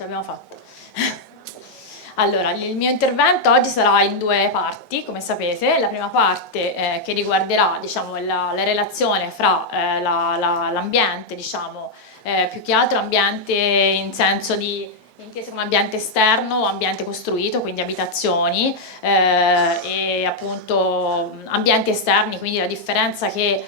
ce l'abbiamo fatta. Allora, il mio intervento oggi sarà in due parti, come sapete. La prima parte che riguarderà, diciamo, la relazione fra l'ambiente, diciamo, più che altro ambiente in senso di inteso come ambiente esterno o ambiente costruito, quindi abitazioni, e appunto ambienti esterni, quindi la differenza che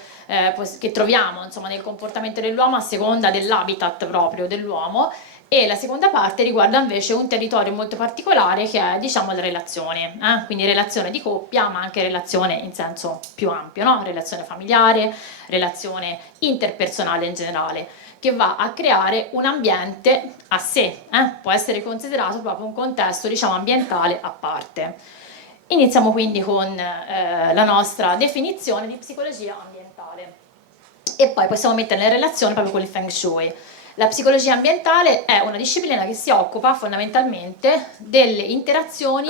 troviamo, insomma, nel comportamento dell'uomo a seconda dell'habitat proprio dell'uomo. E la seconda parte riguarda invece un territorio molto particolare che è, diciamo, la relazione, quindi relazione di coppia, ma anche relazione in senso più ampio, no? Relazione familiare, relazione interpersonale in generale, che va a creare un ambiente a sé, può essere considerato proprio un contesto, diciamo, ambientale a parte. Iniziamo quindi con la nostra definizione di psicologia ambientale e poi possiamo metterla in relazione proprio con il Feng Shui. La psicologia ambientale è una disciplina che si occupa fondamentalmente delle interazioni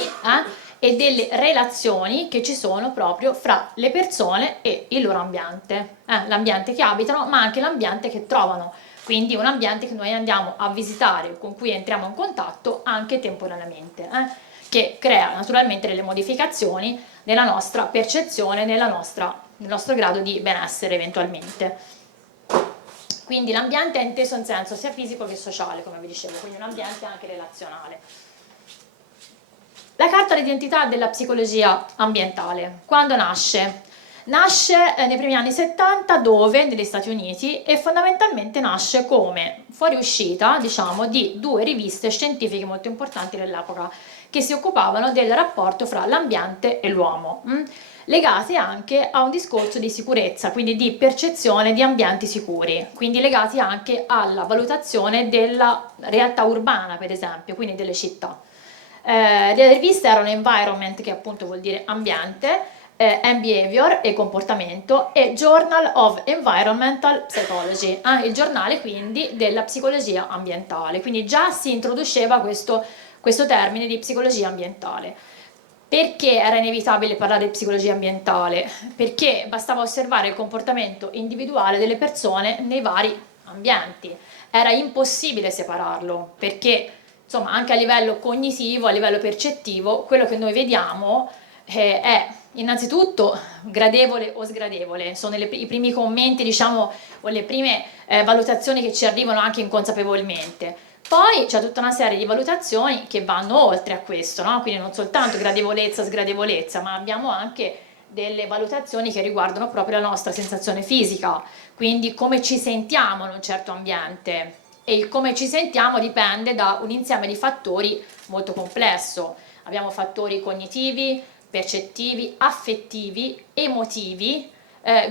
e delle relazioni che ci sono proprio fra le persone e il loro ambiente, l'ambiente che abitano ma anche l'ambiente che trovano, quindi un ambiente che noi andiamo a visitare, con cui entriamo in contatto anche temporaneamente, che crea naturalmente delle modificazioni nella nostra percezione, nel nostro grado di benessere eventualmente. Quindi l'ambiente è inteso in senso sia fisico che sociale, come vi dicevo, quindi un ambiente anche relazionale. La carta d'identità della psicologia ambientale, quando nasce? Nasce nei primi anni 70 dove? Negli Stati Uniti, e fondamentalmente nasce come fuoriuscita, diciamo, di due riviste scientifiche molto importanti dell'epoca che si occupavano del rapporto fra l'ambiente e l'uomo, legati anche a un discorso di sicurezza, quindi di percezione di ambienti sicuri, quindi legati anche alla valutazione della realtà urbana, per esempio, quindi delle città. Le riviste erano Environment, che appunto vuol dire ambiente, and Behavior e comportamento, e Journal of Environmental Psychology, il giornale quindi della psicologia ambientale, quindi già si introduceva questo termine di psicologia ambientale. Perché era inevitabile parlare di psicologia ambientale? Perché bastava osservare il comportamento individuale delle persone nei vari ambienti. Era impossibile separarlo, perché insomma anche a livello cognitivo, a livello percettivo, quello che noi vediamo è innanzitutto gradevole o sgradevole, sono i primi commenti, diciamo, o le prime valutazioni che ci arrivano anche inconsapevolmente. Poi c'è tutta una serie di valutazioni che vanno oltre a questo, no? Quindi non soltanto gradevolezza, sgradevolezza, ma abbiamo anche delle valutazioni che riguardano proprio la nostra sensazione fisica, quindi come ci sentiamo in un certo ambiente, e il come ci sentiamo dipende da un insieme di fattori molto complesso. Abbiamo fattori cognitivi, percettivi, affettivi, emotivi,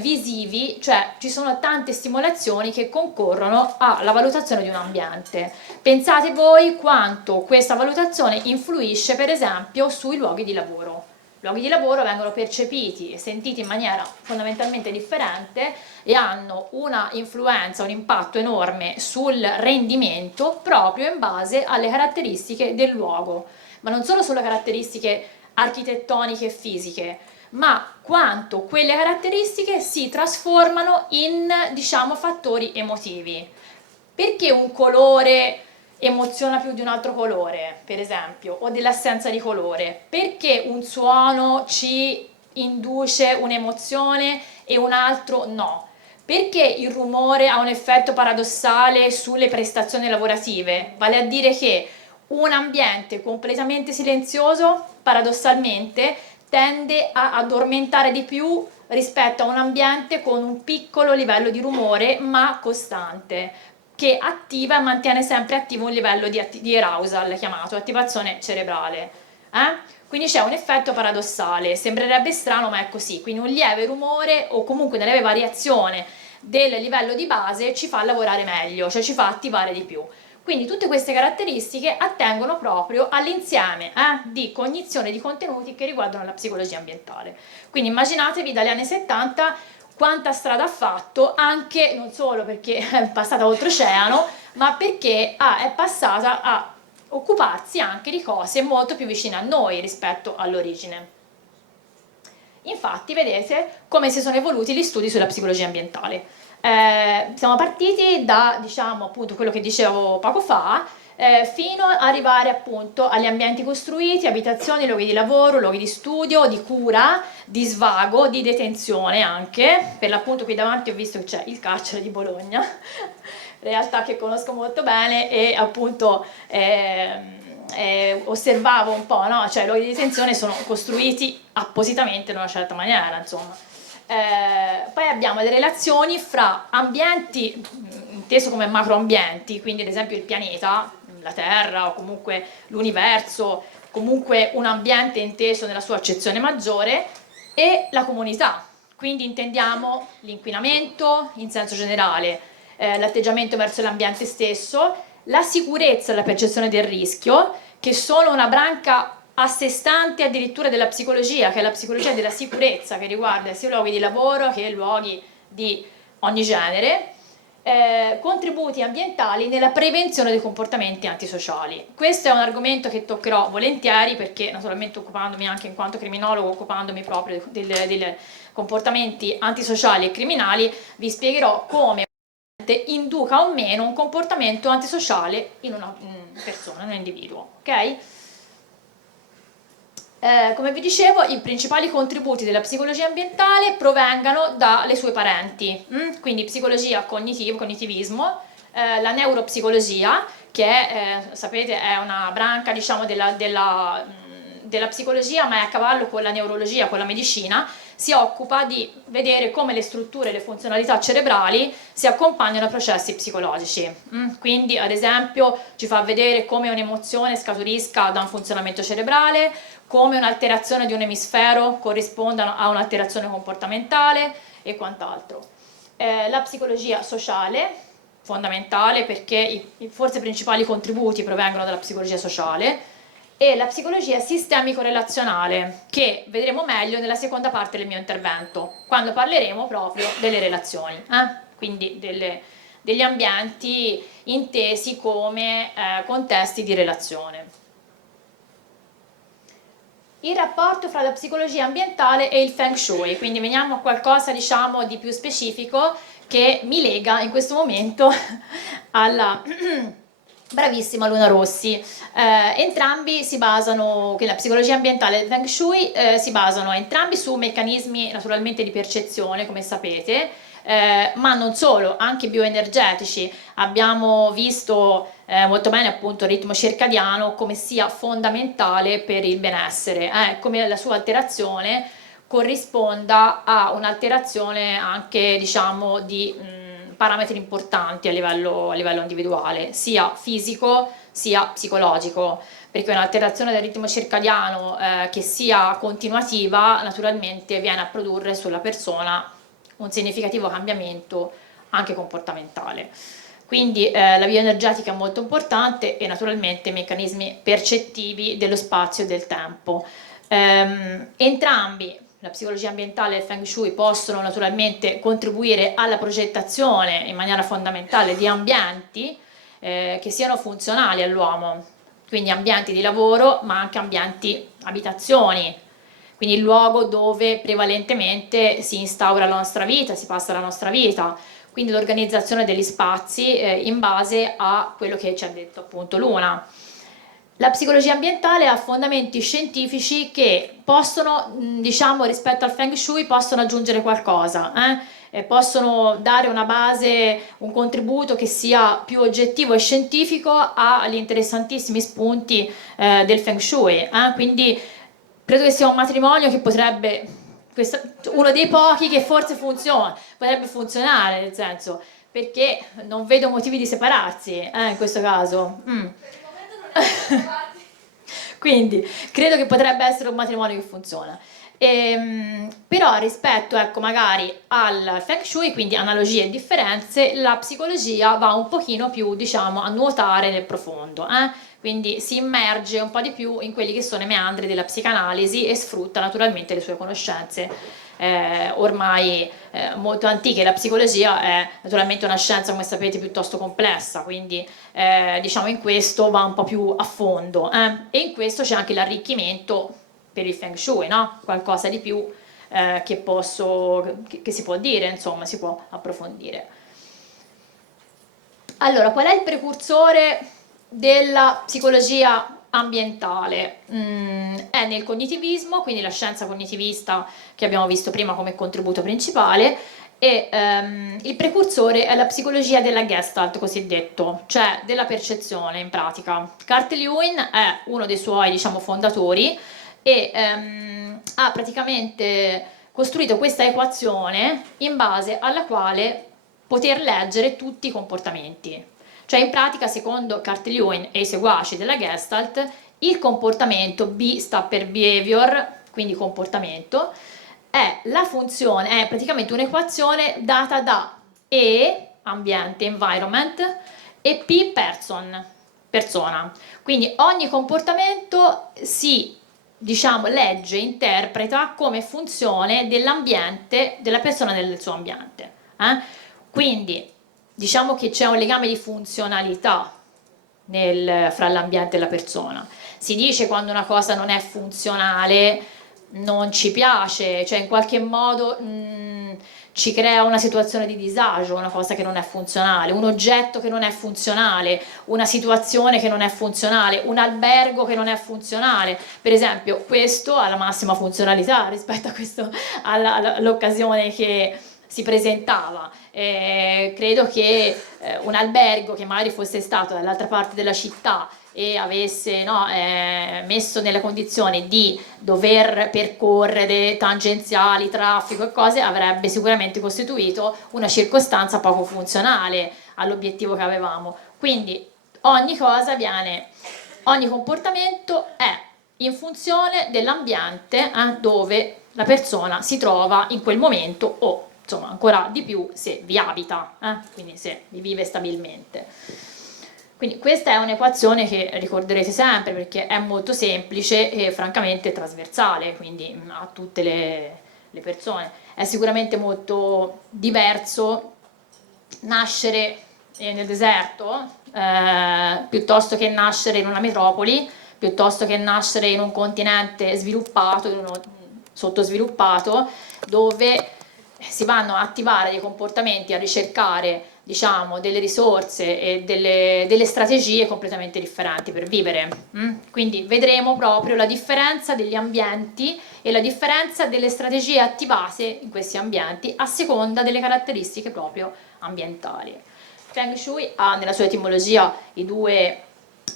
visivi, cioè ci sono tante stimolazioni che concorrono alla valutazione di un ambiente. Pensate voi quanto questa valutazione influisce per esempio sui luoghi di lavoro. I luoghi di lavoro vengono percepiti e sentiti in maniera fondamentalmente differente e hanno una influenza, un impatto enorme sul rendimento proprio in base alle caratteristiche del luogo, ma non solo sulle caratteristiche architettoniche e fisiche, ma quanto quelle caratteristiche si trasformano in, diciamo, fattori emotivi. Perché un colore emoziona più di un altro colore, per esempio, o dell'assenza di colore? Perché un suono ci induce un'emozione e un altro no? Perché il rumore ha un effetto paradossale sulle prestazioni lavorative? Vale a dire che un ambiente completamente silenzioso, paradossalmente, tende a addormentare di più rispetto a un ambiente con un piccolo livello di rumore ma costante, che attiva e mantiene sempre attivo un livello di arousal, chiamato attivazione cerebrale. Quindi c'è un effetto paradossale, sembrerebbe strano ma è così, quindi un lieve rumore o comunque una lieve variazione del livello di base ci fa lavorare meglio, cioè ci fa attivare di più. Quindi tutte queste caratteristiche attengono proprio all'insieme di cognizione di contenuti che riguardano la psicologia ambientale. Quindi immaginatevi dagli anni 70 quanta strada ha fatto, anche non solo perché è passata oltreoceano, ma perché è passata a occuparsi anche di cose molto più vicine a noi rispetto all'origine. Infatti vedete come si sono evoluti gli studi sulla psicologia ambientale. Siamo partiti da, diciamo, appunto quello che dicevo poco fa, fino ad arrivare appunto agli ambienti costruiti, abitazioni, luoghi di lavoro, luoghi di studio, di cura, di svago, di detenzione anche. Per l'appunto qui davanti ho visto che c'è il carcere di Bologna, realtà che conosco molto bene e appunto osservavo un po', no? Cioè i luoghi di detenzione sono costruiti appositamente in una certa maniera, insomma. Poi abbiamo le relazioni fra ambienti, inteso come macroambienti, quindi ad esempio il pianeta, la Terra o comunque l'universo, comunque un ambiente inteso nella sua accezione maggiore, e la comunità, quindi intendiamo l'inquinamento in senso generale, l'atteggiamento verso l'ambiente stesso, la sicurezza e la percezione del rischio, che sono una branca a sé stante addirittura della psicologia, che è la psicologia della sicurezza, che riguarda sia luoghi di lavoro che luoghi di ogni genere. Contributi ambientali nella prevenzione dei comportamenti antisociali. Questo è un argomento che toccherò volentieri perché naturalmente occupandomi anche in quanto criminologo, occupandomi proprio dei comportamenti antisociali e criminali, vi spiegherò come induca o meno un comportamento antisociale in una persona, in un individuo, ok? Come vi dicevo, i principali contributi della psicologia ambientale provengano dalle sue parenti, quindi psicologia cognitivismo, la neuropsicologia, che è, sapete, è una branca diciamo, della psicologia, ma è a cavallo con la neurologia, con la medicina, si occupa di vedere come le strutture e le funzionalità cerebrali si accompagnano a processi psicologici. Quindi, ad esempio, ci fa vedere come un'emozione scaturisca da un funzionamento cerebrale, come un'alterazione di un emisfero corrisponda a un'alterazione comportamentale e quant'altro. La psicologia sociale, fondamentale perché i forse principali contributi provengono dalla psicologia sociale, e la psicologia sistemico-relazionale, che vedremo meglio nella seconda parte del mio intervento, quando parleremo proprio delle relazioni, quindi degli ambienti intesi come contesti di relazione. Il rapporto fra la psicologia ambientale e il Feng Shui, quindi veniamo a qualcosa diciamo di più specifico che mi lega in questo momento alla bravissima Luna Rossi. Entrambi si basano, che la psicologia ambientale e il Feng Shui si basano entrambi su meccanismi naturalmente di percezione, come sapete, ma non solo, anche bioenergetici. Abbiamo visto molto bene appunto il ritmo circadiano come sia fondamentale per il benessere, come la sua alterazione corrisponda a un'alterazione anche diciamo di parametri importanti a livello individuale, sia fisico sia psicologico, perché un'alterazione del ritmo circadiano che sia continuativa naturalmente viene a produrre sulla persona un significativo cambiamento anche comportamentale. Quindi la bioenergetica è molto importante e naturalmente i meccanismi percettivi dello spazio e del tempo. Entrambi, la psicologia ambientale e il Feng Shui, possono naturalmente contribuire alla progettazione in maniera fondamentale di ambienti che siano funzionali all'uomo, quindi ambienti di lavoro ma anche ambienti abitazioni, quindi il luogo dove prevalentemente si instaura la nostra vita, si passa la nostra vita, quindi l'organizzazione degli spazi in base a quello che ci ha detto appunto Luna. La psicologia ambientale ha fondamenti scientifici che possono, diciamo, rispetto al Feng Shui, possono aggiungere qualcosa, possono dare una base, un contributo che sia più oggettivo e scientifico agli interessantissimi spunti del Feng Shui. Quindi credo che sia un matrimonio che potrebbe, uno dei pochi che forse funziona, potrebbe funzionare, nel senso, perché non vedo motivi di separarsi in questo caso. Quindi credo che potrebbe essere un matrimonio che funziona. Però rispetto ecco, magari al Feng Shui, quindi analogie e differenze, la psicologia va un pochino più diciamo, a nuotare nel profondo, quindi si immerge un po' di più in quelli che sono i meandri della psicanalisi e sfrutta naturalmente le sue conoscenze ormai molto antiche. La psicologia è naturalmente una scienza, come sapete, piuttosto complessa, quindi diciamo in questo va un po' più a fondo e in questo c'è anche l'arricchimento per il Feng Shui, no? Qualcosa di più che si può dire, insomma, si può approfondire. Allora, qual è il precursore della psicologia ambientale è nel cognitivismo, quindi la scienza cognitivista che abbiamo visto prima come contributo principale, e il precursore è la psicologia della Gestalt cosiddetto, cioè della percezione in pratica. Carl Lewin è uno dei suoi, diciamo, fondatori e ha praticamente costruito questa equazione in base alla quale poter leggere tutti i comportamenti. Cioè in pratica, secondo Carl Lewin e i seguaci della Gestalt, il comportamento, B sta per behavior, quindi comportamento, è la funzione, è praticamente un'equazione data da E, ambiente, environment, e P, person, persona. Quindi ogni comportamento si, diciamo, legge, interpreta come funzione dell'ambiente, della persona nel suo ambiente. Quindi diciamo che c'è un legame di funzionalità fra l'ambiente e la persona. Si dice quando una cosa non è funzionale, non ci piace, cioè in qualche modo ci crea una situazione di disagio, una cosa che non è funzionale, un oggetto che non è funzionale, una situazione che non è funzionale, un albergo che non è funzionale. Per esempio, questo ha la massima funzionalità rispetto a questo, all'occasione che si presentava. Credo che un albergo che magari fosse stato dall'altra parte della città e avesse, no, messo nella condizione di dover percorrere tangenziali, traffico e cose, avrebbe sicuramente costituito una circostanza poco funzionale all'obiettivo che avevamo. Quindi ogni cosa viene, ogni comportamento è in funzione dell'ambiente dove la persona si trova in quel momento o insomma ancora di più se vi abita, quindi se vi vive stabilmente. Quindi questa è un'equazione che ricorderete sempre perché è molto semplice e francamente trasversale, quindi a tutte le persone. È sicuramente molto diverso nascere nel deserto piuttosto che nascere in una metropoli, piuttosto che nascere in un continente sviluppato, in uno sottosviluppato, dove si vanno a attivare dei comportamenti, a ricercare, diciamo, delle risorse e delle strategie completamente differenti per vivere. Quindi vedremo proprio la differenza degli ambienti e la differenza delle strategie attivate in questi ambienti a seconda delle caratteristiche proprio ambientali. Feng Shui ha nella sua etimologia i due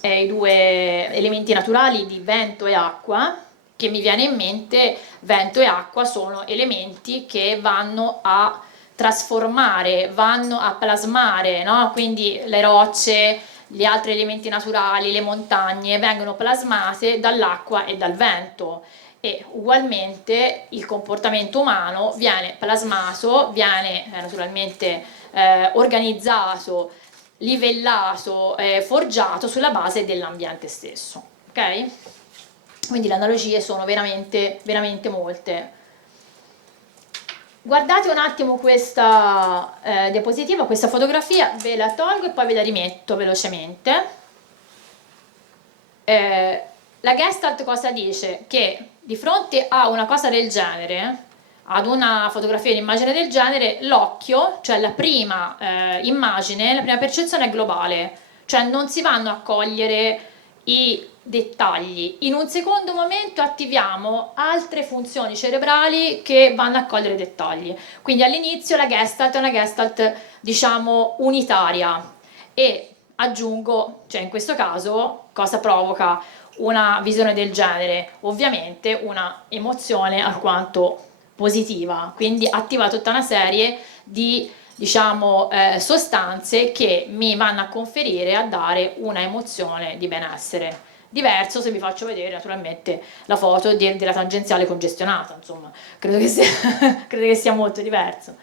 elementi naturali di vento e acqua, che mi viene in mente. Vento e acqua sono elementi che vanno a trasformare, vanno a plasmare, no? Quindi le rocce, gli altri elementi naturali, le montagne vengono plasmate dall'acqua e dal vento, e ugualmente il comportamento umano viene plasmato, viene naturalmente organizzato, livellato, forgiato sulla base dell'ambiente stesso, ok? Quindi le analogie sono veramente, veramente molte. Guardate un attimo questa diapositiva, questa fotografia, ve la tolgo e poi ve la rimetto velocemente. La Gestalt cosa dice? Che di fronte a una cosa del genere, ad una fotografia, un'immagine del genere, l'occhio, cioè la prima immagine, la prima percezione è globale, cioè non si vanno a cogliere i dettagli. In un secondo momento attiviamo altre funzioni cerebrali che vanno a cogliere i dettagli. Quindi all'inizio la Gestalt è una Gestalt, diciamo, unitaria, e aggiungo, cioè in questo caso cosa provoca una visione del genere? Ovviamente una emozione alquanto positiva, quindi attiva tutta una serie di, diciamo, sostanze che mi vanno a conferire, a dare una emozione di benessere. Diverso se vi faccio vedere naturalmente la foto della tangenziale congestionata, insomma, credo che sia molto diverso.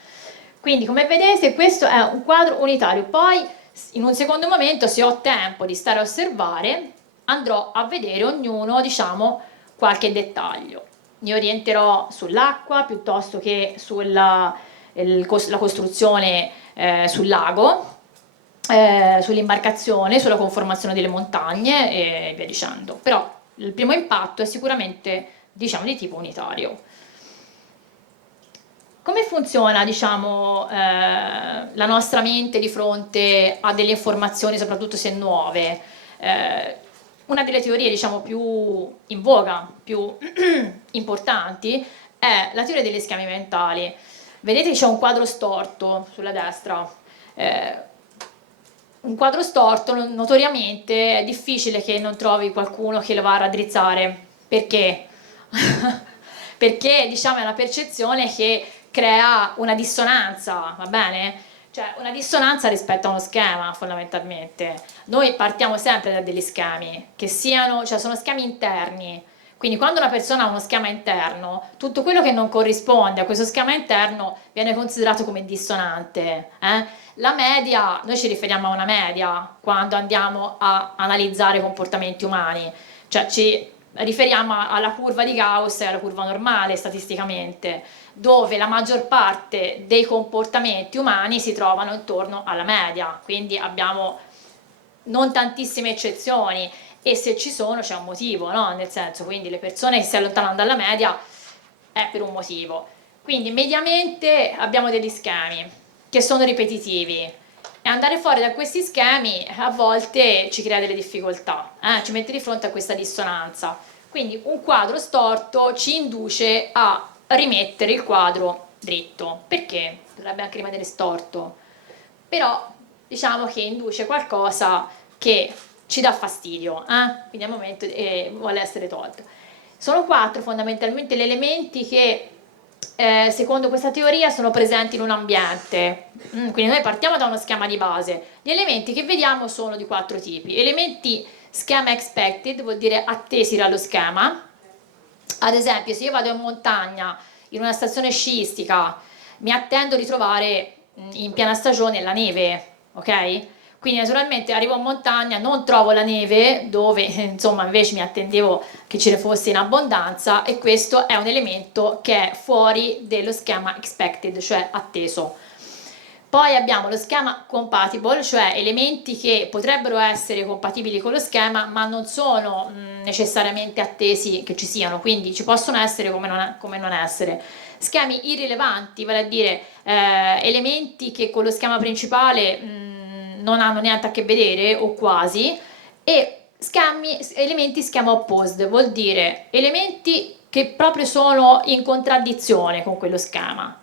Quindi come vedete questo è un quadro unitario. Poi in un secondo momento, se ho tempo di stare a osservare, andrò a vedere ognuno, diciamo, qualche dettaglio. Mi orienterò sull'acqua piuttosto che sulla la costruzione sul lago, sull'imbarcazione, sulla conformazione delle montagne e via dicendo. Però il primo impatto è sicuramente, diciamo, di tipo unitario. Come funziona, diciamo, la nostra mente di fronte a delle informazioni, soprattutto se nuove? Una delle teorie, diciamo, più in voga, più importanti, è la teoria degli schemi mentali. Vedete che c'è un quadro storto sulla destra. Un quadro storto notoriamente è difficile che non trovi qualcuno che lo va a raddrizzare. Perché? Perché, diciamo, è una percezione che crea una dissonanza, va bene? Cioè una dissonanza rispetto a uno schema, fondamentalmente. Noi partiamo sempre da degli schemi, che siano, cioè sono schemi interni. Quindi quando una persona ha uno schema interno, tutto quello che non corrisponde a questo schema interno viene considerato come dissonante. La media, noi ci riferiamo a una media quando andiamo a analizzare comportamenti umani, cioè ci riferiamo alla curva di Gauss e alla curva normale statisticamente, dove la maggior parte dei comportamenti umani si trovano intorno alla media, quindi abbiamo non tantissime eccezioni e se ci sono c'è un motivo, no? Nel senso, quindi le persone che si allontanano dalla media è per un motivo. Quindi mediamente abbiamo degli schemi che sono ripetitivi e andare fuori da questi schemi a volte ci crea delle difficoltà, ci mette di fronte a questa dissonanza. Quindi un quadro storto ci induce a rimettere il quadro dritto. Perché? Potrebbe anche rimanere storto, però diciamo che induce qualcosa che ci dà fastidio, quindi al momento vuole essere tolto. Sono 4 fondamentalmente gli elementi che secondo questa teoria sono presenti in un ambiente. Quindi noi partiamo da uno schema di base. Gli elementi che vediamo sono di 4 tipi. Elementi schema expected, vuol dire attesi dallo schema. Ad esempio, se io vado in montagna in una stazione sciistica, mi attendo di trovare in piena stagione la neve, ok? Quindi naturalmente arrivo in montagna, non trovo la neve dove insomma invece mi attendevo che ce ne fosse in abbondanza e questo è un elemento che è fuori dello schema expected, cioè atteso. Poi abbiamo lo schema compatible, cioè elementi che potrebbero essere compatibili con lo schema ma non sono necessariamente attesi che ci siano, quindi ci possono essere come non essere. Schemi irrilevanti, vale a dire elementi che con lo schema principale non hanno niente a che vedere o quasi, e elementi schema opposed, vuol dire elementi che proprio sono in contraddizione con quello schema.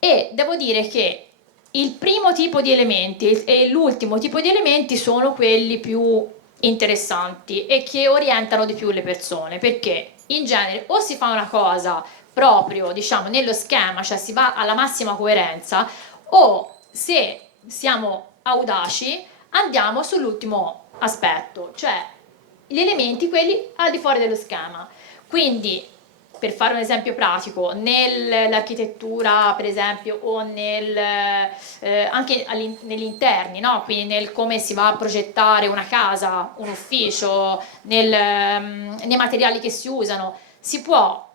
E devo dire che il primo tipo di elementi e l'ultimo tipo di elementi sono quelli più interessanti e che orientano di più le persone, perché in genere o si fa una cosa proprio, diciamo, nello schema, cioè si va alla massima coerenza, o se siamo audaci andiamo sull'ultimo aspetto, cioè gli elementi quelli al di fuori dello schema. Quindi per fare un esempio pratico, nell'architettura per esempio o anche negli interni, no? Quindi nel come si va a progettare una casa, un ufficio, nei materiali che si usano, si può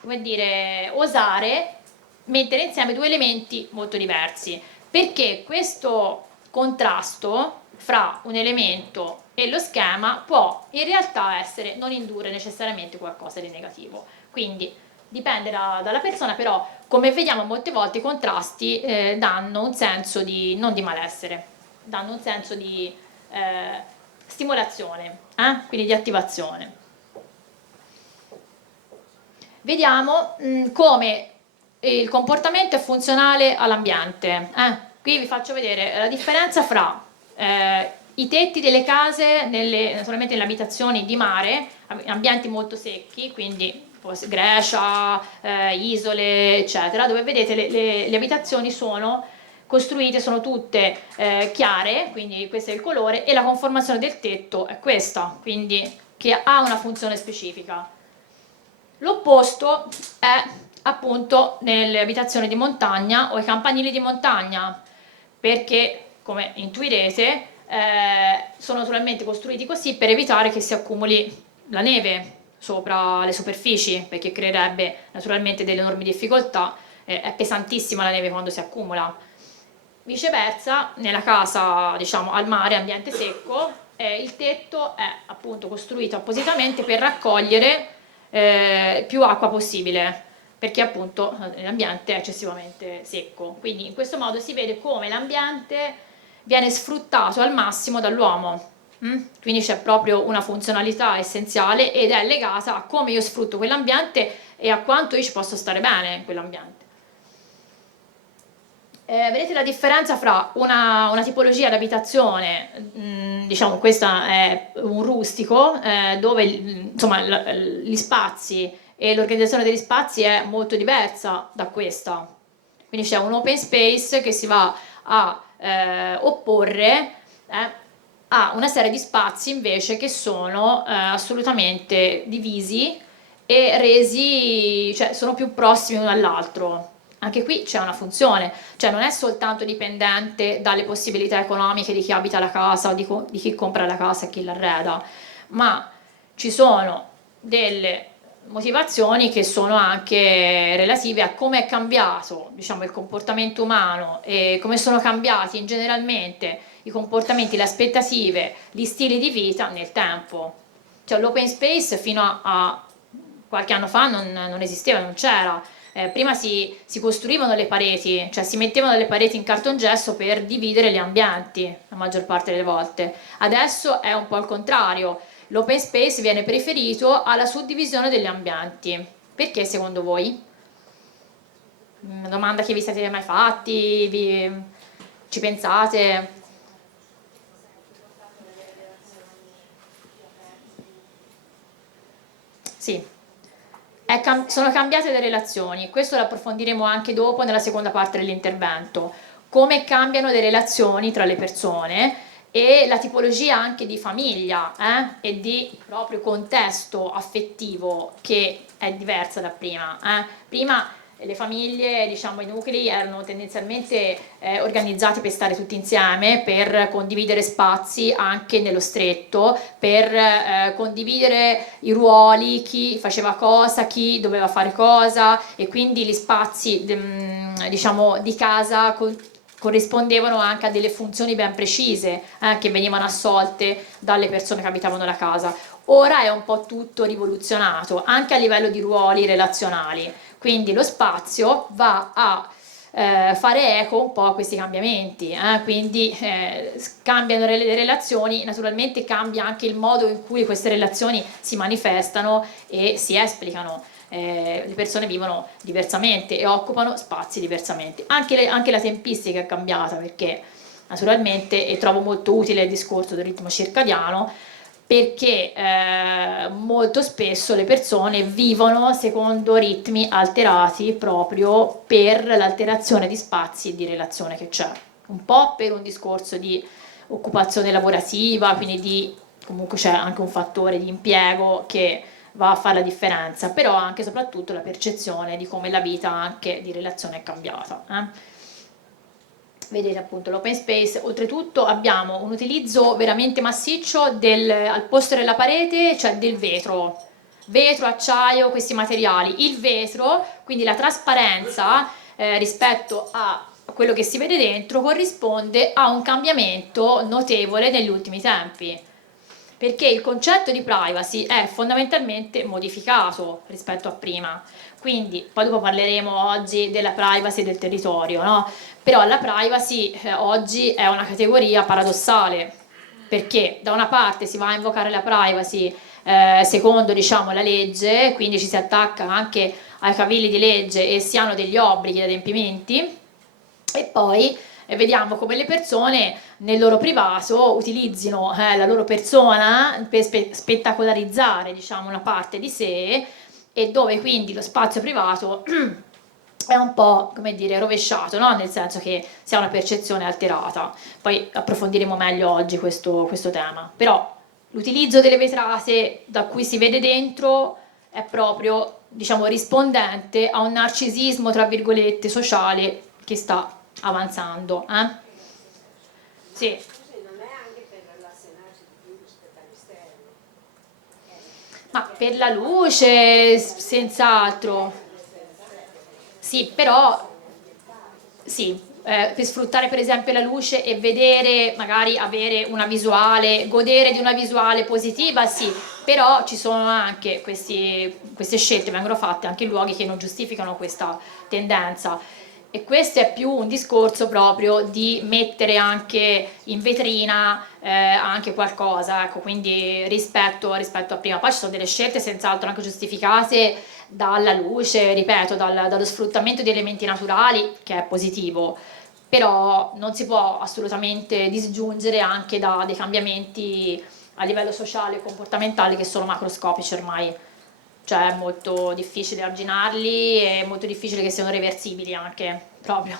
come dire, osare mettere insieme due elementi molto diversi, perché questo contrasto fra un elemento e lo schema può in realtà non indurre necessariamente qualcosa di negativo. Quindi dipende dalla persona, però come vediamo molte volte i contrasti danno un senso non di malessere, danno un senso di stimolazione, quindi di attivazione. Vediamo come il comportamento è funzionale all'ambiente. Qui vi faccio vedere la differenza fra i tetti delle case, naturalmente nelle abitazioni di mare, ambienti molto secchi, quindi Grecia, isole, eccetera, dove vedete le abitazioni sono costruite, sono tutte chiare, quindi questo è il colore, e la conformazione del tetto è questa, quindi che ha una funzione specifica. L'opposto è appunto nelle abitazioni di montagna o i campanili di montagna, perché come intuirete sono naturalmente costruiti così per evitare che si accumuli la neve sopra le superfici, perché creerebbe naturalmente delle enormi difficoltà, è pesantissima la neve quando si accumula. Viceversa, nella casa, diciamo, al mare, ambiente secco, il tetto è appunto costruito appositamente per raccogliere più acqua possibile, perché appunto l'ambiente è eccessivamente secco. Quindi in questo modo si vede come l'ambiente viene sfruttato al massimo dall'uomo. Quindi c'è proprio una funzionalità essenziale ed è legata a come io sfrutto quell'ambiente e a quanto io ci posso stare bene in quell'ambiente. Vedete la differenza fra una tipologia di abitazione, diciamo questa è un rustico, dove insomma gli spazi e l'organizzazione degli spazi è molto diversa da questa. Quindi c'è un open space che si va a opporre a una serie di spazi invece che sono assolutamente divisi e resi, cioè sono più prossimi uno all'altro. Anche qui c'è una funzione, cioè non è soltanto dipendente dalle possibilità economiche di chi abita la casa o di chi compra la casa e chi l'arreda, ma ci sono delle motivazioni che sono anche relative a come è cambiato, diciamo, il comportamento umano e come sono cambiati generalmente i comportamenti, le aspettative, gli stili di vita nel tempo. Cioè l'open space fino a qualche anno fa non esisteva, non c'era. Prima si costruivano le pareti, cioè si mettevano le pareti in cartongesso per dividere gli ambienti, la maggior parte delle volte. Adesso è un po' il contrario, l'open space viene preferito alla suddivisione degli ambienti. Perché secondo voi? Una domanda che vi siete mai fatti, ci pensate? Sì, sono cambiate le relazioni, questo lo approfondiremo anche dopo nella seconda parte dell'intervento, come cambiano le relazioni tra le persone e la tipologia anche di famiglia e di proprio contesto affettivo che è diversa da prima. Prima le famiglie, diciamo i nuclei erano tendenzialmente organizzati per stare tutti insieme, per condividere spazi anche nello stretto, per condividere i ruoli, chi faceva cosa, chi doveva fare cosa e quindi gli spazi diciamo di casa corrispondevano anche a delle funzioni ben precise che venivano assolte dalle persone che abitavano la casa. Ora è un po' tutto rivoluzionato, anche a livello di ruoli relazionali, quindi lo spazio va a fare eco un po' a questi cambiamenti, quindi cambiano le relazioni, naturalmente cambia anche il modo in cui queste relazioni si manifestano e si esplicano. Le persone vivono diversamente e occupano spazi diversamente. Anche la tempistica è cambiata perché naturalmente, e trovo molto utile il discorso del ritmo circadiano, perché molto spesso le persone vivono secondo ritmi alterati proprio per l'alterazione di spazi e di relazione che c'è, un po' per un discorso di occupazione lavorativa, quindi comunque c'è anche un fattore di impiego che va a fare la differenza, però anche e soprattutto la percezione di come la vita anche di relazione è cambiata. Vedete appunto l'open space, oltretutto abbiamo un utilizzo veramente massiccio al posto della parete, cioè del vetro, acciaio, questi materiali. Il vetro, quindi la trasparenza rispetto a quello che si vede dentro, corrisponde a un cambiamento notevole negli ultimi tempi, perché il concetto di privacy è fondamentalmente modificato rispetto a prima. Quindi poi dopo parleremo oggi della privacy del territorio, no? Però la privacy oggi è una categoria paradossale, perché da una parte si va a invocare la privacy secondo diciamo la legge, quindi ci si attacca anche ai cavilli di legge e si hanno degli obblighi e adempimenti, e poi vediamo come le persone nel loro privato utilizzino la loro persona per spettacolarizzare diciamo una parte di sé, e dove quindi lo spazio privato è un po' come dire rovesciato, no? Nel senso che si ha una percezione alterata. Poi approfondiremo meglio oggi questo tema, però l'utilizzo delle vetrate da cui si vede dentro è proprio diciamo rispondente a un narcisismo tra virgolette sociale che sta avanzando. Sì. Ma per la luce, senz'altro. Sì, però sì, per sfruttare per esempio la luce e vedere, magari avere una visuale, godere di una visuale positiva, sì, però ci sono anche queste scelte, vengono fatte anche in luoghi che non giustificano questa tendenza. e questo è più un discorso proprio di mettere anche in vetrina anche qualcosa, ecco, quindi rispetto a prima. Poi ci sono delle scelte senz'altro anche giustificate dalla luce, ripeto, dallo sfruttamento di elementi naturali, che è positivo, però non si può assolutamente disgiungere anche da dei cambiamenti a livello sociale e comportamentale che sono macroscopici ormai, cioè è molto difficile arginarli e molto difficile che siano reversibili anche, proprio.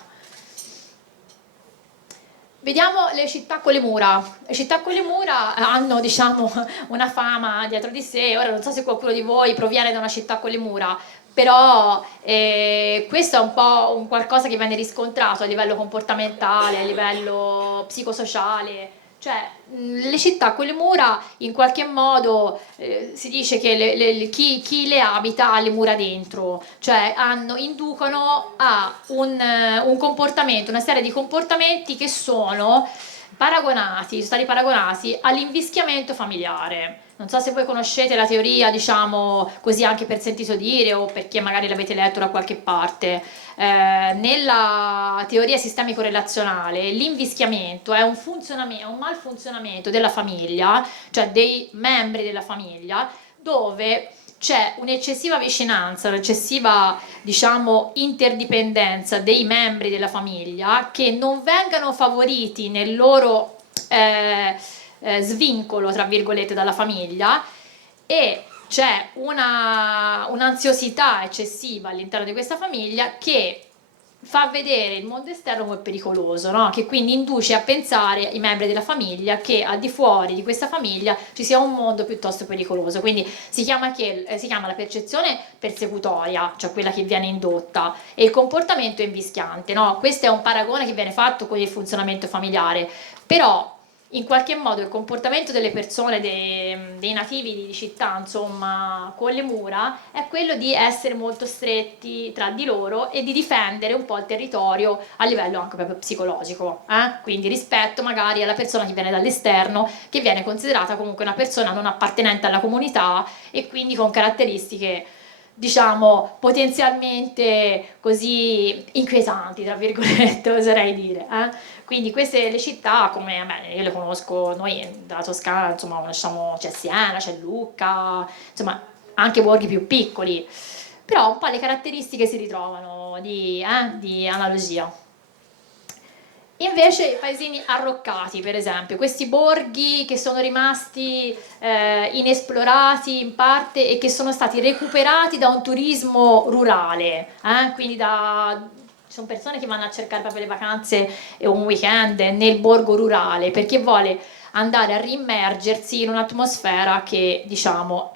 Vediamo le città con le mura. Le città con le mura hanno, diciamo, una fama dietro di sé. Ora non so se qualcuno di voi proviene da una città con le mura, però questo è un po' un qualcosa che viene riscontrato a livello comportamentale, a livello psicosociale. Cioè, le città con le mura, in qualche modo, si dice che chi le abita ha le mura dentro, cioè inducono a un comportamento, una serie di comportamenti che sono stati paragonati all'invischiamento familiare. Non so se voi conoscete la teoria, diciamo così, anche per sentito dire o perché magari l'avete letto da qualche parte. Nella teoria sistemico-relazionale l'invischiamento è un malfunzionamento della famiglia, cioè dei membri della famiglia, dove c'è un'eccessiva vicinanza, un'eccessiva, diciamo, interdipendenza dei membri della famiglia che non vengano favoriti nel loro svincolo, tra virgolette, dalla famiglia, e c'è un'ansiosità eccessiva all'interno di questa famiglia che fa vedere il mondo esterno come pericoloso, no? Che quindi induce a pensare i membri della famiglia che al di fuori di questa famiglia ci sia un mondo piuttosto pericoloso. Quindi si chiama la percezione persecutoria, cioè quella che viene indotta, e il comportamento invischiante, no? Questo è un paragone che viene fatto con il funzionamento familiare, però in qualche modo il comportamento delle persone, dei nativi di città, insomma, con le mura, è quello di essere molto stretti tra di loro e di difendere un po' il territorio a livello anche proprio psicologico, quindi rispetto magari alla persona che viene dall'esterno, che viene considerata comunque una persona non appartenente alla comunità e quindi con caratteristiche, diciamo, potenzialmente così inquietanti, tra virgolette, oserei dire. Quindi queste le città, come io le conosco, noi dalla Toscana, insomma, conosciamo, c'è Siena, c'è Lucca, insomma, anche borghi più piccoli, però un po' le caratteristiche si ritrovano di analogia. Invece i paesini arroccati, per esempio, questi borghi che sono rimasti inesplorati in parte e che sono stati recuperati da un turismo rurale, quindi sono persone che vanno a cercare proprio le vacanze e un weekend nel borgo rurale perché vuole andare a rimmergersi in un'atmosfera che, diciamo,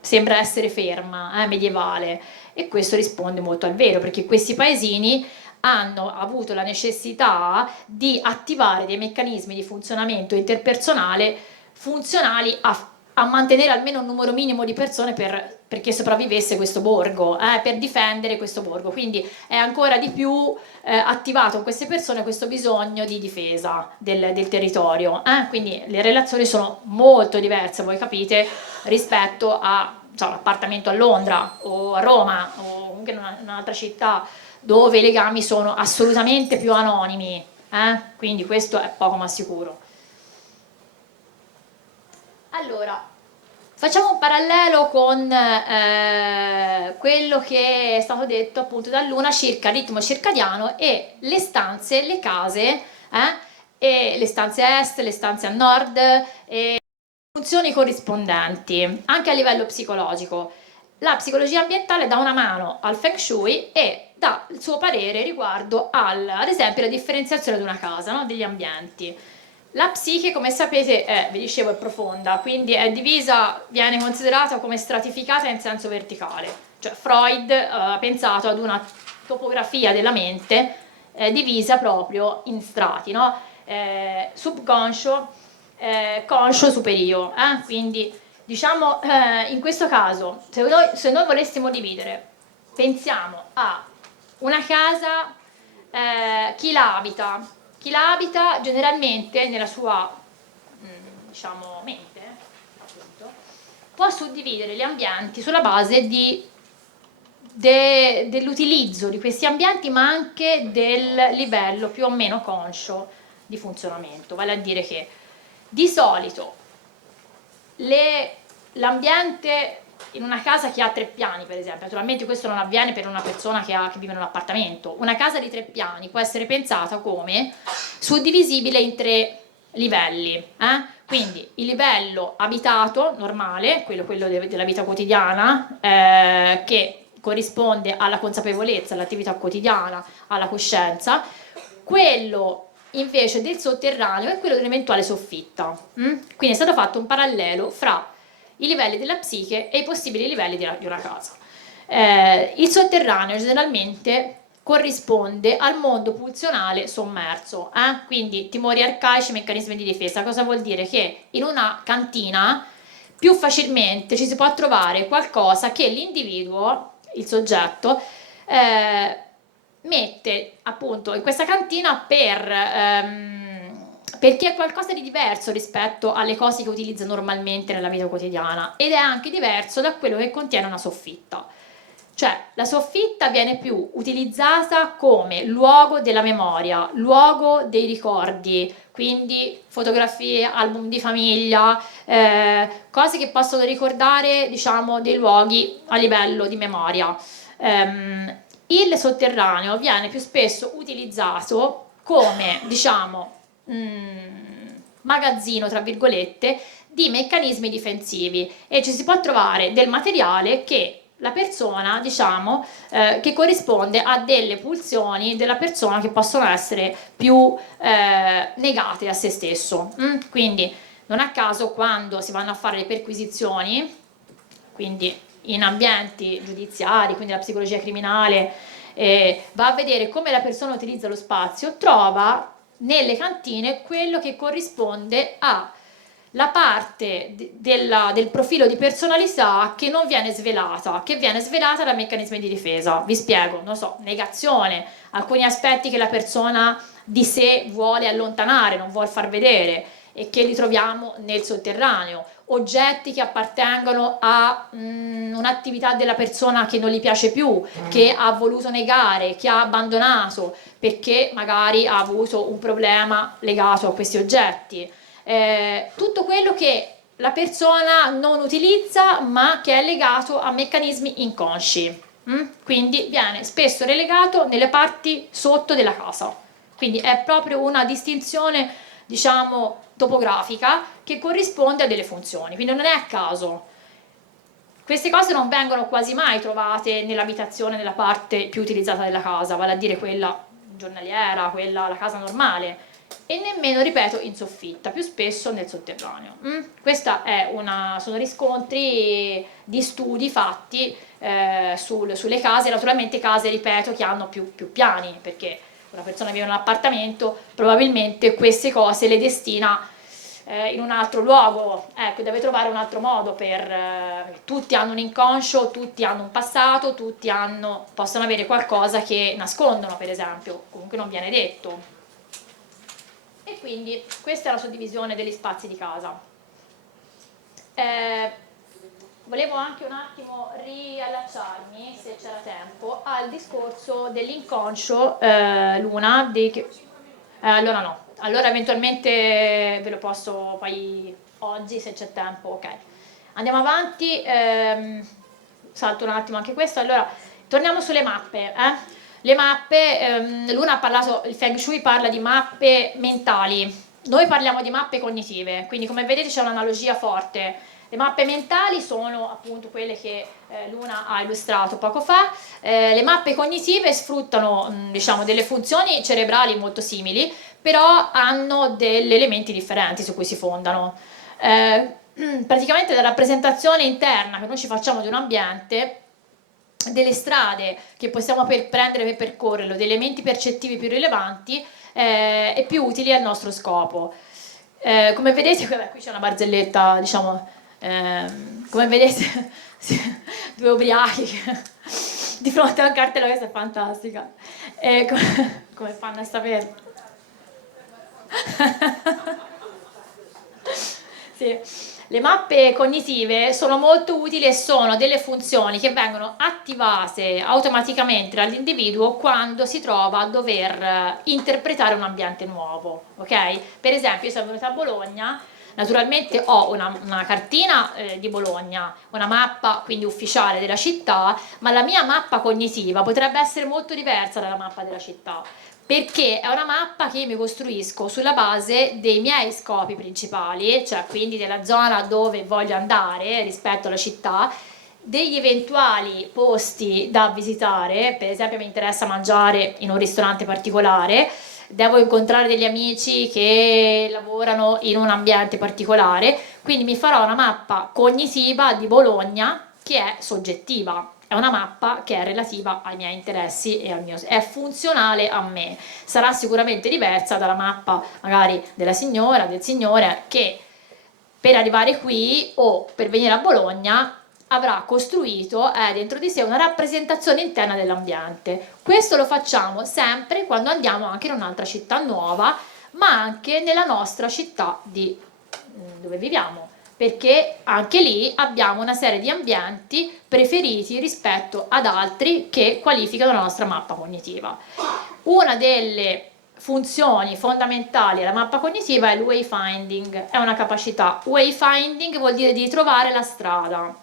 sembra essere ferma, medievale, e questo risponde molto al vero, perché questi paesini hanno avuto la necessità di attivare dei meccanismi di funzionamento interpersonale funzionali a mantenere almeno un numero minimo di persone perché sopravvivesse questo borgo, per difendere questo borgo. Quindi è ancora di più attivato in queste persone questo bisogno di difesa del territorio. Quindi le relazioni sono molto diverse, voi capite, rispetto a un appartamento a Londra o a Roma o comunque in un'altra città dove i legami sono assolutamente più anonimi, quindi questo è poco ma sicuro. Allora, facciamo un parallelo con quello che è stato detto appunto da Luna circa il ritmo circadiano e le stanze, le case, e le stanze a est, le stanze a nord, e funzioni corrispondenti, anche a livello psicologico. La psicologia ambientale dà una mano al Feng Shui e dà il suo parere riguardo ad esempio la differenziazione di una casa, no? Degli ambienti. La psiche, come sapete, vi dicevo, è profonda, quindi è divisa, viene considerata come stratificata in senso verticale. Cioè Freud ha pensato ad una topografia della mente divisa proprio in strati, no? Subconscio, conscio, superiore. Quindi diciamo in questo caso se noi volessimo dividere, pensiamo a una casa, chi la abita generalmente nella sua diciamo mente, appunto, può suddividere gli ambienti sulla base di dell'utilizzo di questi ambienti, ma anche del livello più o meno conscio di funzionamento, vale a dire che di solito l'ambiente in una casa che ha 3 piani, per esempio, naturalmente questo non avviene per una persona che vive in un appartamento, una casa di 3 piani può essere pensata come suddivisibile in 3 livelli, quindi il livello abitato normale, quello della vita quotidiana, che corrisponde alla consapevolezza, all'attività quotidiana, alla coscienza, quello invece del sotterraneo è quello dell'eventuale soffitta. Quindi è stato fatto un parallelo fra i livelli della psiche e i possibili livelli di una casa. Il sotterraneo generalmente corrisponde al mondo pulsionale sommerso, quindi timori arcaici, meccanismi di difesa. Cosa vuol dire? Che in una cantina più facilmente ci si può trovare qualcosa che l'individuo, il soggetto, mette appunto in questa cantina perché è qualcosa di diverso rispetto alle cose che utilizza normalmente nella vita quotidiana, ed è anche diverso da quello che contiene una soffitta. Cioè la soffitta viene più utilizzata come luogo della memoria, luogo dei ricordi, quindi fotografie, album di famiglia, cose che possono ricordare, diciamo, dei luoghi a livello di memoria. Il sotterraneo viene più spesso utilizzato come, diciamo, magazzino, tra virgolette, di meccanismi difensivi, e ci si può trovare del materiale che la persona, diciamo, che corrisponde a delle pulsioni della persona che possono essere più negate a se stesso. Quindi non a caso quando si vanno a fare le perquisizioni, quindi in ambienti giudiziari, quindi la psicologia criminale, va a vedere come la persona utilizza lo spazio, trova nelle cantine quello che corrisponde alla parte del profilo di personalità che non viene svelata, che viene svelata da meccanismi di difesa. Vi spiego, non so, negazione, alcuni aspetti che la persona di sé vuole allontanare, non vuole far vedere, e che li troviamo nel sotterraneo, oggetti che appartengono a un'attività della persona che non gli piace più, che ha voluto negare, che ha abbandonato perché magari ha avuto un problema legato a questi oggetti, tutto quello che la persona non utilizza ma che è legato a meccanismi inconsci, quindi viene spesso relegato nelle parti sotto della casa, quindi è proprio una distinzione, diciamo, topografica che corrisponde a delle funzioni, quindi non è a caso. Queste cose non vengono quasi mai trovate nell'abitazione nella parte più utilizzata della casa, vale a dire quella giornaliera, quella la casa normale, e nemmeno, ripeto, in soffitta, più spesso nel sotterraneo. Questa sono riscontri di studi fatti sulle case, naturalmente case, ripeto, che hanno più piani, perché una persona vive in un appartamento, probabilmente queste cose le destina in un altro luogo, ecco, deve trovare un altro modo tutti hanno un inconscio, tutti hanno un passato, tutti possono avere qualcosa che nascondono, per esempio, comunque non viene detto. E quindi questa è la suddivisione degli spazi di casa. Volevo anche un attimo riallacciarmi, se c'era tempo, al discorso dell'inconscio, Luna, allora no, allora eventualmente ve lo posso poi oggi, se c'è tempo, ok. Andiamo avanti, salto un attimo anche questo. Allora, torniamo sulle mappe. Le mappe, Luna ha parlato, il Feng Shui parla di mappe mentali, noi parliamo di mappe cognitive, quindi come vedete c'è un'analogia forte. Le mappe mentali sono appunto quelle che Luna ha illustrato poco fa, le mappe cognitive sfruttano diciamo delle funzioni cerebrali molto simili, però hanno degli elementi differenti su cui si fondano. Praticamente la rappresentazione interna che noi ci facciamo di un ambiente, delle strade che possiamo prendere per percorrerlo, degli elementi percettivi più rilevanti e più utili al nostro scopo. Come vedete, qui c'è una barzelletta, diciamo, come vedete, due ubriachi di fronte a un cartello, questa è fantastica. Come fanno a saperlo? Sì. Le mappe cognitive sono molto utili e sono delle funzioni che vengono attivate automaticamente dall'individuo quando si trova a dover interpretare un ambiente nuovo, ok? Per esempio, io sono venuta a Bologna, naturalmente ho una cartina di Bologna, una mappa quindi ufficiale della città, ma la mia mappa cognitiva potrebbe essere molto diversa dalla mappa della città, perché è una mappa che io mi costruisco sulla base dei miei scopi principali, cioè quindi della zona dove voglio andare rispetto alla città, degli eventuali posti da visitare. Per esempio mi interessa mangiare in un ristorante particolare, devo incontrare degli amici che lavorano in un ambiente particolare, quindi mi farò una mappa cognitiva di Bologna che è soggettiva, è una mappa che è relativa ai miei interessi e è funzionale a me. Sarà sicuramente diversa dalla mappa magari della signora, del signore, che per arrivare qui o per venire a Bologna avrà costruito dentro di sé una rappresentazione interna dell'ambiente. Questo lo facciamo sempre quando andiamo anche in un'altra città nuova, ma anche nella nostra città dove viviamo, perché anche lì abbiamo una serie di ambienti preferiti rispetto ad altri che qualificano la nostra mappa cognitiva. Una delle funzioni fondamentali della mappa cognitiva è il wayfinding, è una capacità. Wayfinding vuol dire di trovare la strada.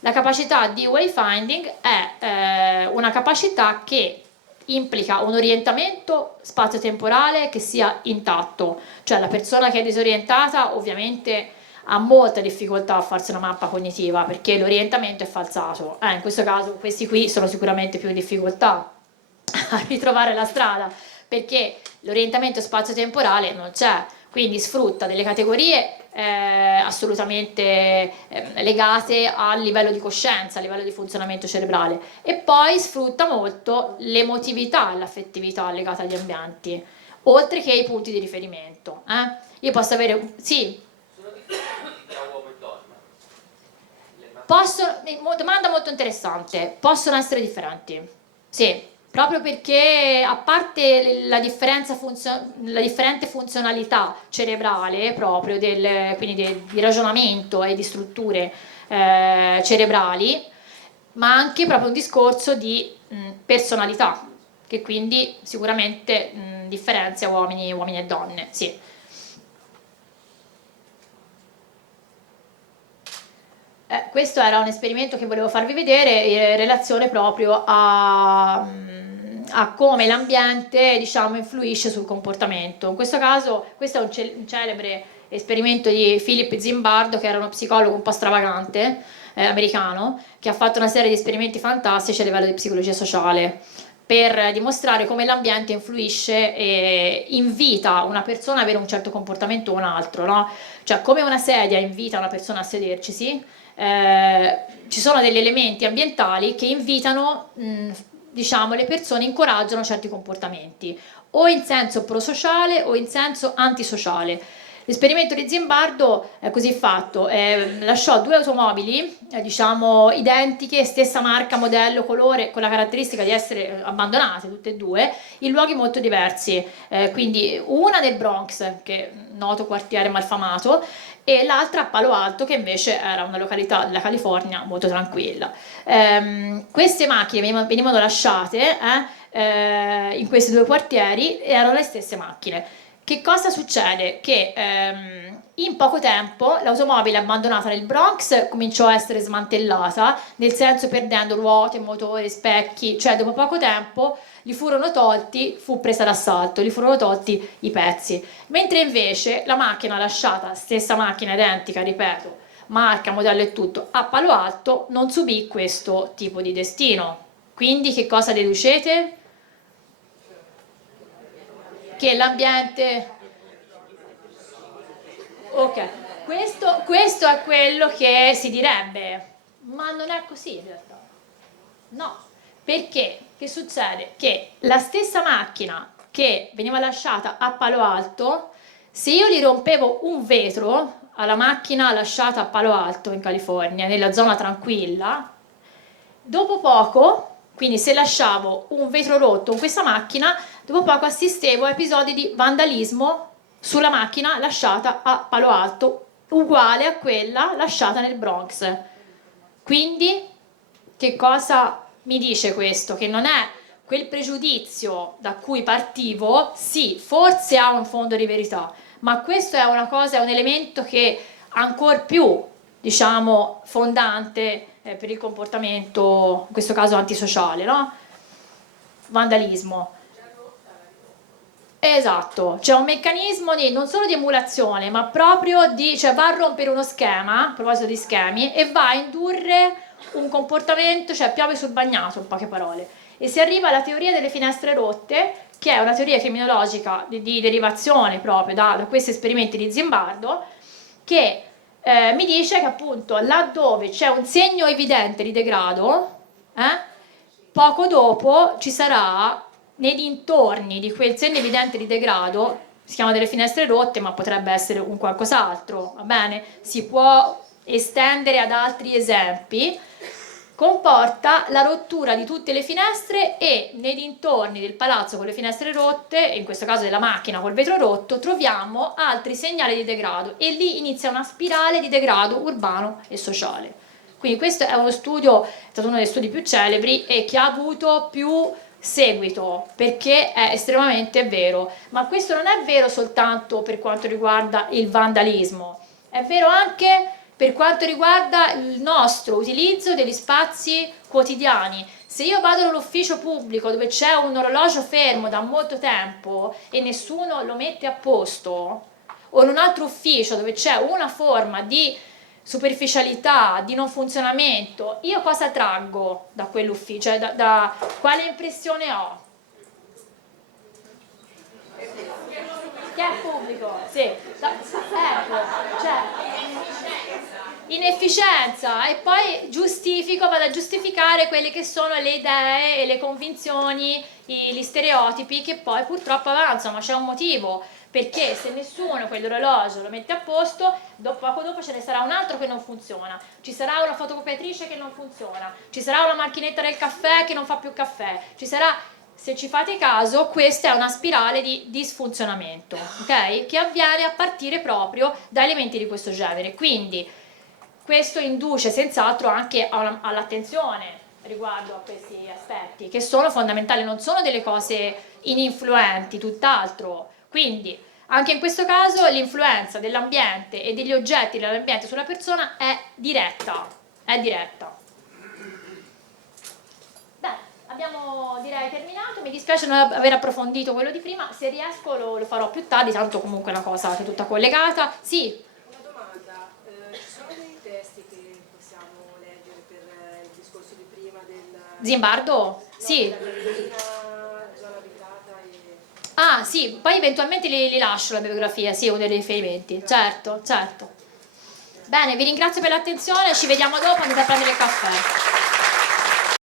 La capacità di wayfinding è una capacità che implica un orientamento spazio-temporale che sia intatto, cioè la persona che è disorientata ovviamente ha molta difficoltà a farsi una mappa cognitiva perché l'orientamento è falsato. In questo caso questi qui sono sicuramente più in difficoltà a ritrovare la strada perché l'orientamento spazio-temporale non c'è, quindi sfrutta delle categorie assolutamente legate al livello di coscienza, al livello di funzionamento cerebrale, e poi sfrutta molto l'emotività e l'affettività legata agli ambienti, oltre che ai punti di riferimento. Io posso avere... Sì? Sono differenti tra uomo e donna? Domanda molto interessante. Possono essere differenti. Sì. Proprio perché, a parte la differente funzionalità cerebrale proprio quindi di ragionamento e di strutture cerebrali, ma anche proprio un discorso di personalità, che quindi sicuramente differenzia uomini e donne, sì. Questo era un esperimento che volevo farvi vedere in relazione proprio a come l'ambiente, diciamo, influisce sul comportamento. In questo caso, questo è un celebre esperimento di Philip Zimbardo, che era uno psicologo un po' stravagante, americano, che ha fatto una serie di esperimenti fantastici a livello di psicologia sociale per dimostrare come l'ambiente influisce e invita una persona ad avere un certo comportamento o un altro, no? Cioè, come una sedia invita una persona a sedercisi, ci sono degli elementi ambientali che invitano, diciamo, le persone, incoraggiano certi comportamenti, o in senso prosociale o in senso antisociale. L'esperimento di Zimbardo è così fatto, lasciò due automobili, diciamo identiche, stessa marca, modello, colore, con la caratteristica di essere abbandonate tutte e due, in luoghi molto diversi, quindi una nel Bronx, che è un noto quartiere malfamato, e l'altra a Palo Alto, che invece era una località della California molto tranquilla. Queste macchine venivano lasciate in questi due quartieri e erano le stesse macchine. Che cosa succede? Che in poco tempo l'automobile abbandonata nel Bronx cominciò a essere smantellata, nel senso perdendo ruote, motori, specchi, cioè dopo poco tempo gli furono tolti, fu presa d'assalto, gli furono tolti i pezzi, mentre invece la macchina lasciata, stessa macchina identica, ripeto, marca, modello e tutto, a Palo Alto non subì questo tipo di destino. Quindi che cosa deducete? Che l'ambiente... Ok, questo è quello che si direbbe, ma non è così in realtà. No, perché? Che succede? Che la stessa macchina che veniva lasciata a Palo Alto, se io gli rompevo un vetro alla macchina lasciata a Palo Alto in California, nella zona tranquilla, dopo poco, quindi se lasciavo un vetro rotto in questa macchina, dopo poco assistevo a episodi di vandalismo sulla macchina lasciata a Palo Alto uguale a quella lasciata nel Bronx. Quindi che cosa mi dice questo? Che non è quel pregiudizio da cui partivo, sì, forse ha un fondo di verità, ma questo è una cosa, è un elemento che ancor più, diciamo, fondante per il comportamento, in questo caso antisociale, no? Vandalismo. Esatto, c'è un meccanismo non solo di emulazione, ma proprio di, cioè va a rompere uno schema, a proposito di schemi, e va a indurre un comportamento, cioè piove sul bagnato, in poche parole. E si arriva alla teoria delle finestre rotte, che è una teoria criminologica di derivazione proprio da questi esperimenti di Zimbardo, che mi dice che appunto laddove c'è un segno evidente di degrado, poco dopo ci sarà nei dintorni di quel segno evidente di degrado, si chiama delle finestre rotte, ma potrebbe essere un qualcos'altro, va bene? Si può estendere ad altri esempi, comporta la rottura di tutte le finestre e nei dintorni del palazzo con le finestre rotte, in questo caso della macchina col vetro rotto, troviamo altri segnali di degrado e lì inizia una spirale di degrado urbano e sociale. Quindi questo è uno studio, è stato uno dei studi più celebri e che ha avuto più seguito perché è estremamente vero, ma questo non è vero soltanto per quanto riguarda il vandalismo, è vero anche per quanto riguarda il nostro utilizzo degli spazi quotidiani. Se io vado nell'ufficio pubblico dove c'è un orologio fermo da molto tempo e nessuno lo mette a posto, o in un altro ufficio dove c'è una forma di superficialità, di non funzionamento, io cosa traggo da quell'ufficio? Cioè da quale impressione ho? Che è pubblico? Sì, ecco, cioè inefficienza e poi vado a giustificare quelle che sono le idee e le convinzioni, gli stereotipi che poi purtroppo avanzano, ma c'è un motivo, perché se nessuno quell'orologio lo mette a posto, poco dopo ce ne sarà un altro che non funziona, ci sarà una fotocopiatrice che non funziona, ci sarà una macchinetta del caffè che non fa più caffè, ci sarà, se ci fate caso, questa è una spirale di disfunzionamento, ok? Che avviene a partire proprio da elementi di questo genere, quindi questo induce senz'altro anche all'attenzione riguardo a questi aspetti, che sono fondamentali, non sono delle cose ininfluenti, tutt'altro. Quindi, anche in questo caso, l'influenza dell'ambiente e degli oggetti dell'ambiente sulla persona è diretta. È diretta. Beh, abbiamo direi terminato, mi dispiace non aver approfondito quello di prima, se riesco lo farò più tardi, tanto comunque è una cosa che è tutta collegata. Sì. Zimbardo? Sì. Ah sì, poi eventualmente li lascio la bibliografia, sì, uno dei riferimenti, certo, certo. Bene, vi ringrazio per l'attenzione, ci vediamo dopo, andate a prendere il caffè.